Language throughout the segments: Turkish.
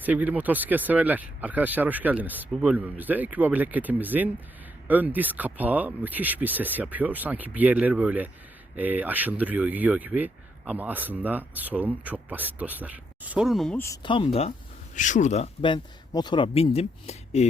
Sevgili motosiklet severler, arkadaşlar hoş geldiniz. Bu bölümümüzde Küba bileketimizin ön diz kapağı müthiş bir ses yapıyor. Sanki bir yerleri böyle e, aşındırıyor, yiyor gibi. Ama aslında sorun çok basit dostlar. Sorunumuz tam da şurada. Ben motora bindim, e,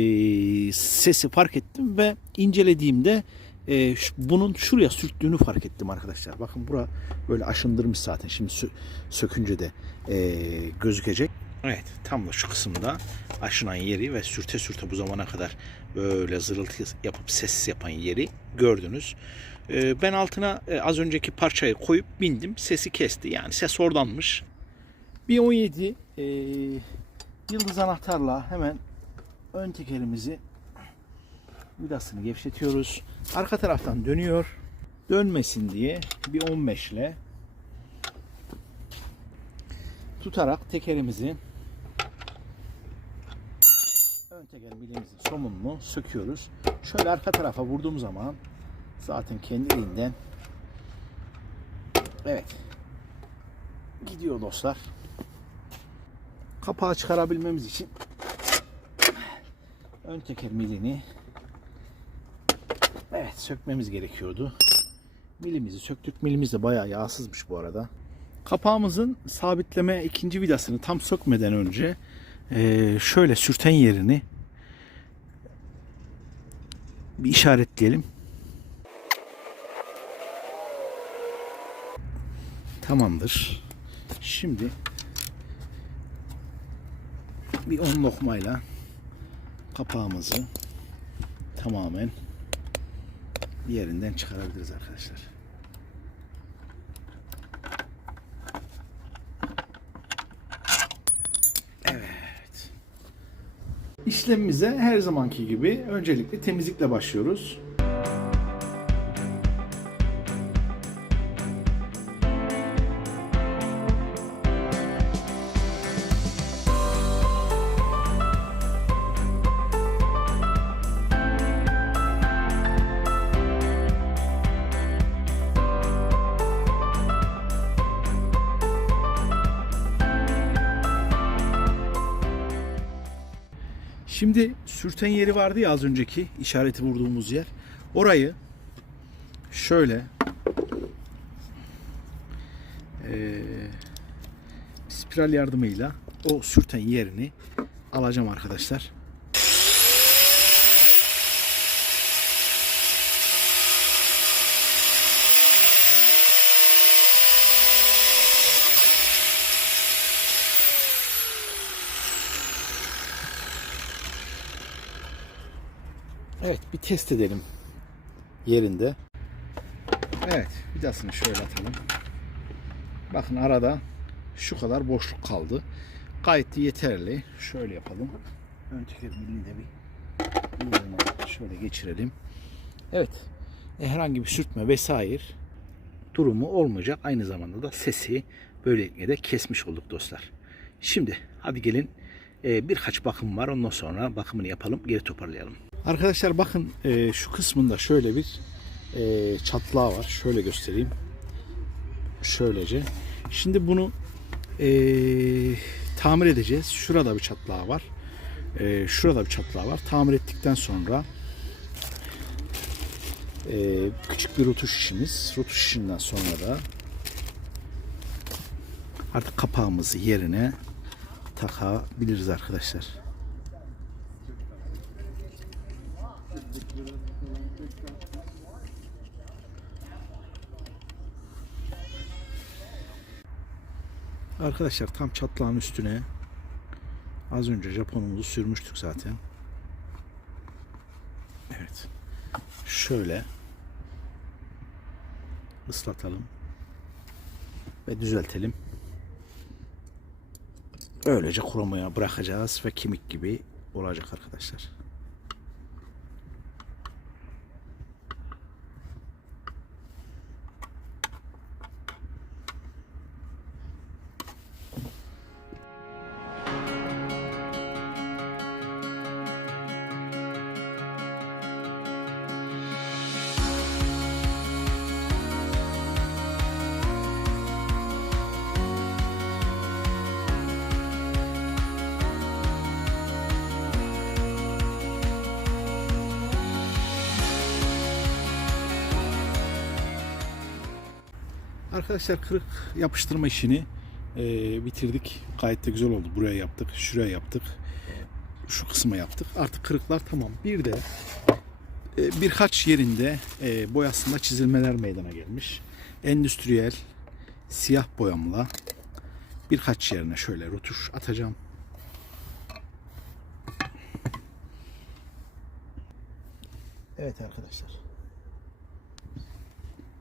sesi fark ettim ve incelediğimde e, bunun şuraya sürttüğünü fark ettim arkadaşlar. Bakın bura böyle aşındırmış zaten. Şimdi sö- sökünce de e, gözükecek. Evet tam da şu kısımda aşınan yeri ve sürte sürte bu zamana kadar böyle zırıltı yapıp ses yapan yeri gördünüz. Ee, ben altına e, az önceki parçayı koyup bindim sesi kesti yani ses oradanmış. Bir 17 e, yıldız anahtarla hemen ön tekerimizi vidasını gevşetiyoruz. Arka taraftan dönüyor. Dönmesin diye bir 15 ile tutarak tekerimizi ön teker bileğimizin somununu söküyoruz. Şöyle arka tarafa vurduğum zaman zaten kendiliğinden evet gidiyor dostlar. Kapağı çıkarabilmemiz için ön teker milini evet sökmemiz gerekiyordu. Milimizi söktük. Milimiz de bayağı yağsızmış bu arada. Kapağımızın sabitleme ikinci vidasını tam sökmeden önce şöyle sürten yerini bir işaretleyelim. Tamamdır. Şimdi bir 10 lokmayla kapağımızı tamamen yerinden çıkarabiliriz arkadaşlar. Evet. İşlemimize her zamanki gibi öncelikle temizlikle başlıyoruz. Şimdi sürten yeri vardı ya az önceki işareti vurduğumuz yer. Orayı şöyle eee, spiral yardımıyla o sürten yerini alacağım arkadaşlar. Evet bir test edelim yerinde. Evet vidasını şöyle atalım. Bakın arada şu kadar boşluk kaldı. Gayet yeterli. Şöyle yapalım. Ön teker milini de bir şöyle geçirelim. Evet. e, herhangi bir sürtme vesaire durumu olmayacak. Aynı zamanda da sesi böylelikle de kesmiş olduk dostlar. Şimdi hadi gelin e, birkaç bakım var. Ondan sonra bakımını yapalım. Geri toparlayalım. Arkadaşlar bakın e, şu kısmında şöyle bir e, çatlağı var. Şöyle göstereyim. Şöylece. Şimdi bunu e, tamir edeceğiz. Şurada bir çatlağı var. E, şurada bir çatlağı var. Tamir ettikten sonra e, küçük bir rotuş işimiz. Rotuş işinden sonra da artık kapağımızı yerine takabiliriz arkadaşlar. Arkadaşlar tam çatlağın üstüne az önce Japonumuzu sürmüştük zaten. Evet. Şöyle ıslatalım ve düzeltelim. Öylece kurumaya bırakacağız ve kemik gibi olacak arkadaşlar. Arkadaşlar kırık yapıştırma işini e, bitirdik. Gayet de güzel oldu. Buraya yaptık, şuraya yaptık. Şu kısma yaptık. Artık kırıklar tamam. Bir de e, birkaç yerinde e, boyasında çizilmeler meydana gelmiş. Endüstriyel siyah boyamla birkaç yerine şöyle rutuş atacağım. Evet arkadaşlar.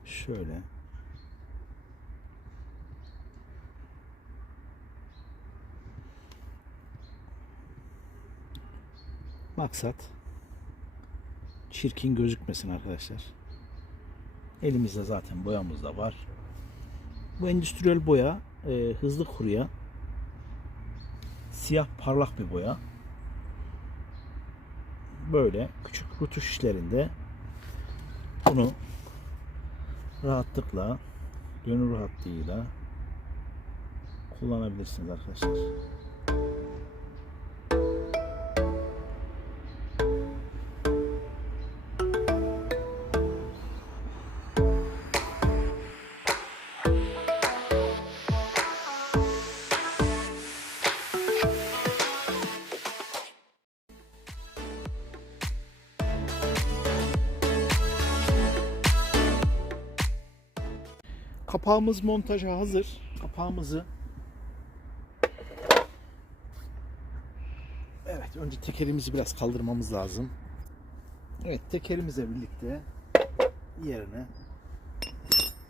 Şöyle. Maksat çirkin gözükmesin arkadaşlar. Elimizde zaten boyamız da var. Bu endüstriyel boya e, hızlı kuruyan siyah parlak bir boya. Böyle küçük rutuş işlerinde bunu rahatlıkla gönül rahatlığıyla kullanabilirsiniz arkadaşlar. Kapağımız montaja hazır. Kapağımızı Evet, önce tekerimizi biraz kaldırmamız lazım. Evet, tekerimizle birlikte yerine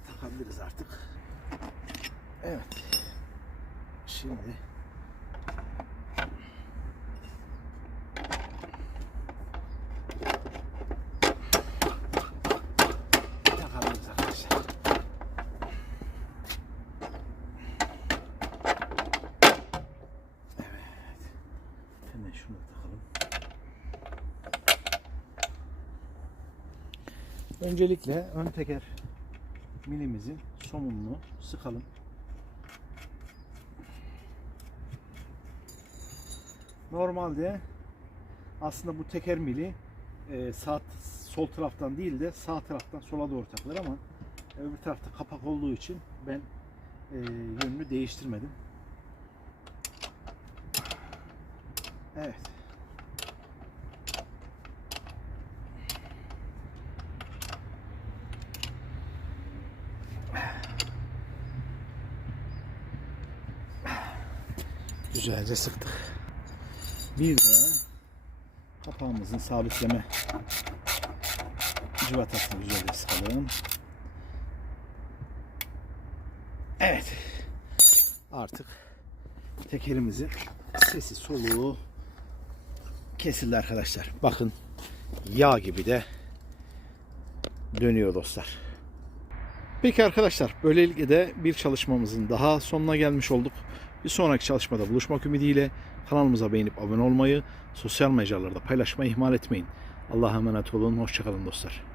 takabiliriz artık. Evet. Şimdi takabiliriz arkadaşlar. Hemen şunu takalım. Öncelikle ön teker milimizin somununu sıkalım. Normalde aslında bu teker mili e, sağ sol taraftan değil de sağ taraftan sola doğru takılır ama öbür tarafta kapak olduğu için ben e, yönünü değiştirmedim. Evet. Güzelce sıktık. Bir de kapağımızın sabitleme cıvatasını güzelce sıkalım. Evet. Artık tekerimizi sesi soluğu kesildi arkadaşlar. Bakın yağ gibi de dönüyor dostlar. Peki arkadaşlar böylelikle de bir çalışmamızın daha sonuna gelmiş olduk. Bir sonraki çalışmada buluşmak ümidiyle kanalımıza beğenip abone olmayı, sosyal mecralarda paylaşmayı ihmal etmeyin. Allah'a emanet olun. Hoşçakalın dostlar.